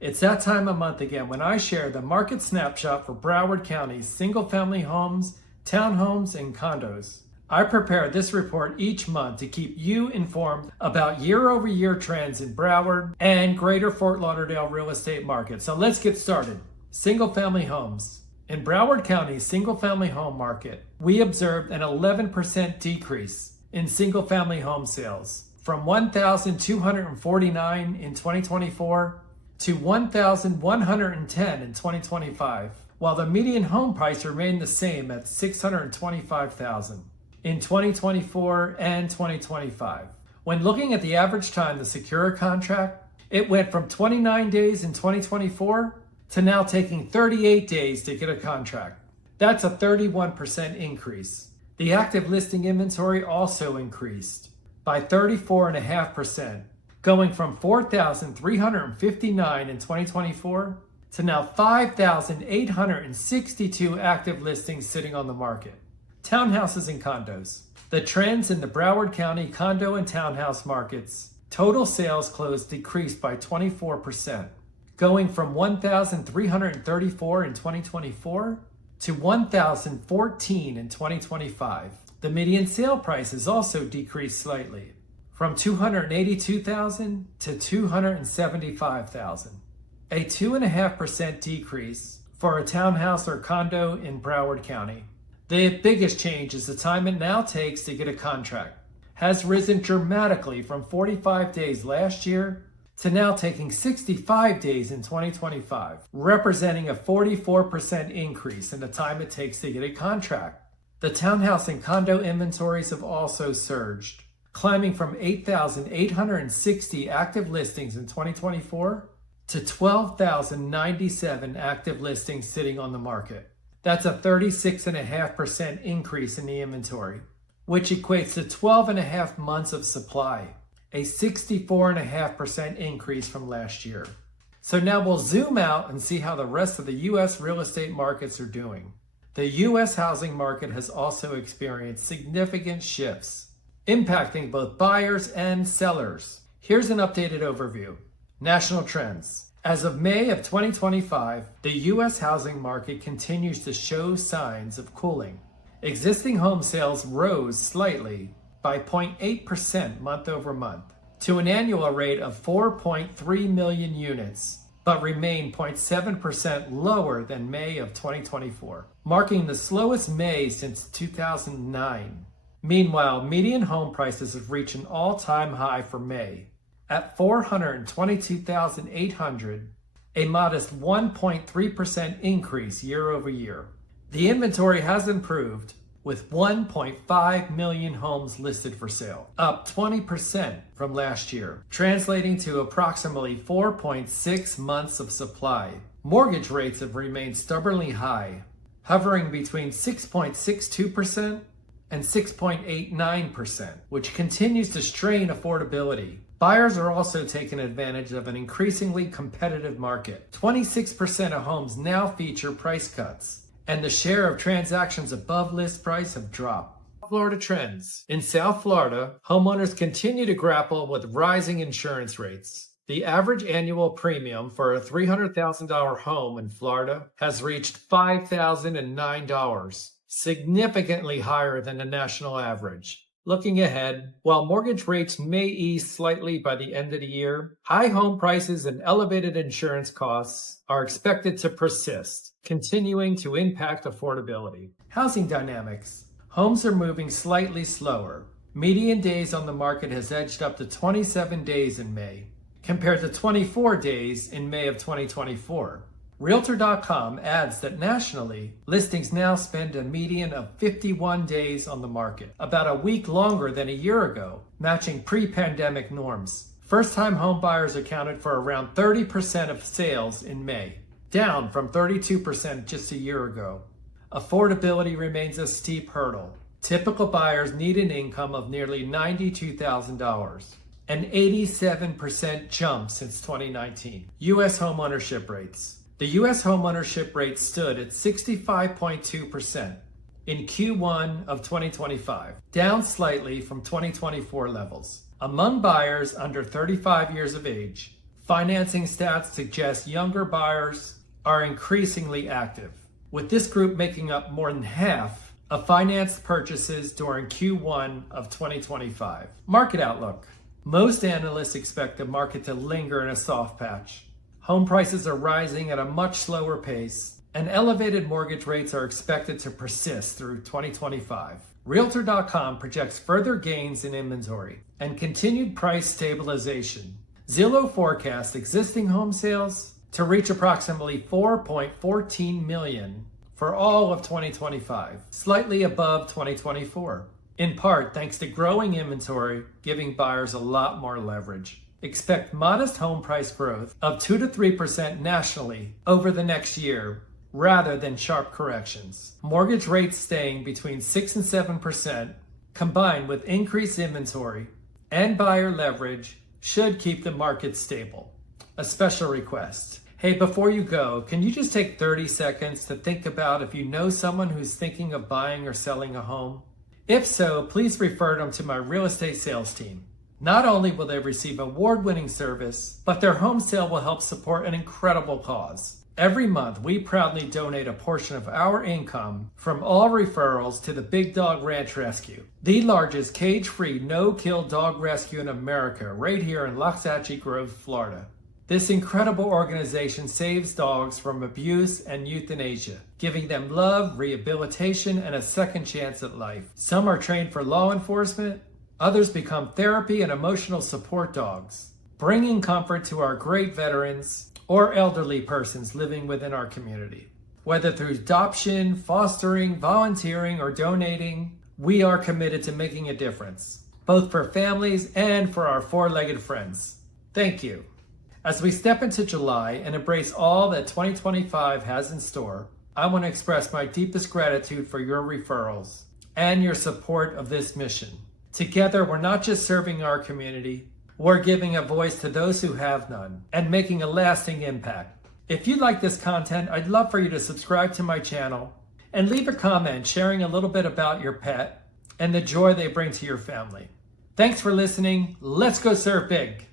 It's that time of month again when I share the market snapshot for Broward County's single-family homes, townhomes, and condos. I prepare this report each month to keep you informed about year-over-year trends in Broward and greater Fort Lauderdale real estate market. So let's get started. Single-family homes. In Broward County's single-family home market, we observed an 11% decrease in single-family home sales from 1,249 in 2024 to 1,110 in 2025, while the median home price remained the same at $625,000 in 2024 and 2025. When looking at the average time to secure a contract, it went from 29 days in 2024 to now taking 38 days to get a contract. That's a 31% increase. The active listing inventory also increased by 34.5%. Going from 4,359 in 2024 to now 5,862 active listings sitting on the market. Townhouses and condos. The trends in the Broward County condo and townhouse markets. Total sales closed decreased by 24%, going from 1,334 in 2024 to 1,014 in 2025. The median sale prices also decreased slightly, from $282,000 to $275,000, a 2.5% decrease for a townhouse or condo in Broward County. The biggest change is the time it now takes to get a contract has risen dramatically from 45 days last year to now taking 65 days in 2025, representing a 44% increase in the time it takes to get a contract. The townhouse and condo inventories have also surged, climbing from 8,860 active listings in 2024 to 12,097 active listings sitting on the market. That's a 36.5% increase in the inventory, which equates to 12.5 months of supply, a 64.5% increase from last year. So now we'll zoom out and see how the rest of the U.S. real estate markets are doing. The U.S. housing market has also experienced significant shifts, impacting both buyers and sellers. Here's an updated overview. National trends. As of May of 2025, the U.S. housing market continues to show signs of cooling. Existing home sales rose slightly by 0.8% month over month to an annual rate of 4.3 million units, but remain 0.7% lower than May of 2024, marking the slowest May since 2009. Meanwhile, median home prices have reached an all-time high for May at $422,800, a modest 1.3% increase year over year. The inventory has improved, with 1.5 million homes listed for sale, up 20% from last year, translating to approximately 4.6 months of supply. Mortgage rates have remained stubbornly high, hovering between 6.62% and 6.89%, which continues to strain affordability. Buyers are also taking advantage of an increasingly competitive market. 26% of homes now feature price cuts, and the share of transactions above list price have dropped. Florida trends. In South Florida, homeowners continue to grapple with rising insurance rates. The average annual premium for a $300,000 home in Florida has reached $5,009, significantly higher than the national average. Looking ahead, while mortgage rates may ease slightly by the end of the year, high home prices and elevated insurance costs are expected to persist, continuing to impact affordability. Housing dynamics. Homes are moving slightly slower. Median days on the market has edged up to 27 days in May, compared to 24 days in May of 2024. Realtor.com adds that nationally, listings now spend a median of 51 days on the market, about a week longer than a year ago, matching pre-pandemic norms. First-time home buyers accounted for around 30% of sales in May, down from 32% just a year ago. Affordability remains a steep hurdle. Typical buyers need an income of nearly $92,000, an 87% jump since 2019. U.S. homeownership rates. The U.S. homeownership rate stood at 65.2% in Q1 of 2025, down slightly from 2024 levels. Among buyers under 35 years of age, Financing stats suggest younger buyers are increasingly active, with this group making up more than half of financed purchases during Q1 of 2025. Market outlook. Most analysts expect the market to linger in a soft patch. Home prices are rising at a much slower pace, and elevated mortgage rates are expected to persist through 2025. Realtor.com projects further gains in inventory and continued price stabilization. Zillow forecasts existing home sales to reach approximately 4.14 million for all of 2025, slightly above 2024, in part thanks to growing inventory, giving buyers a lot more leverage. Expect modest home price growth of 2 to 3% nationally over the next year, rather than sharp corrections. Mortgage rates staying between 6 and 7%, combined with increased inventory and buyer leverage, should keep the market stable. A special request. Hey, before you go, can you just take 30 seconds to think about if you know someone who's thinking of buying or selling a home? If so, please refer them to my real estate sales team. Not only will they receive award-winning service, but their home sale will help support an incredible cause. Every month, we proudly donate a portion of our income from all referrals to the Big Dog Ranch Rescue, the largest cage-free, no-kill dog rescue in America, right here in Loxahatchee Grove, Florida. This incredible organization saves dogs from abuse and euthanasia, giving them love, rehabilitation, and a second chance at life. Some are trained for law enforcement, others become therapy and emotional support dogs, bringing comfort to our great veterans or elderly persons living within our community. Whether through adoption, fostering, volunteering, or donating, we are committed to making a difference, both for families and for our four-legged friends. Thank you. As we step into July and embrace all that 2025 has in store, I want to express my deepest gratitude for your referrals and your support of this mission. Together, we're not just serving our community, we're giving a voice to those who have none and making a lasting impact. If you like this content, I'd love for you to subscribe to my channel and leave a comment sharing a little bit about your pet and the joy they bring to your family. Thanks for listening. Let's go serve big.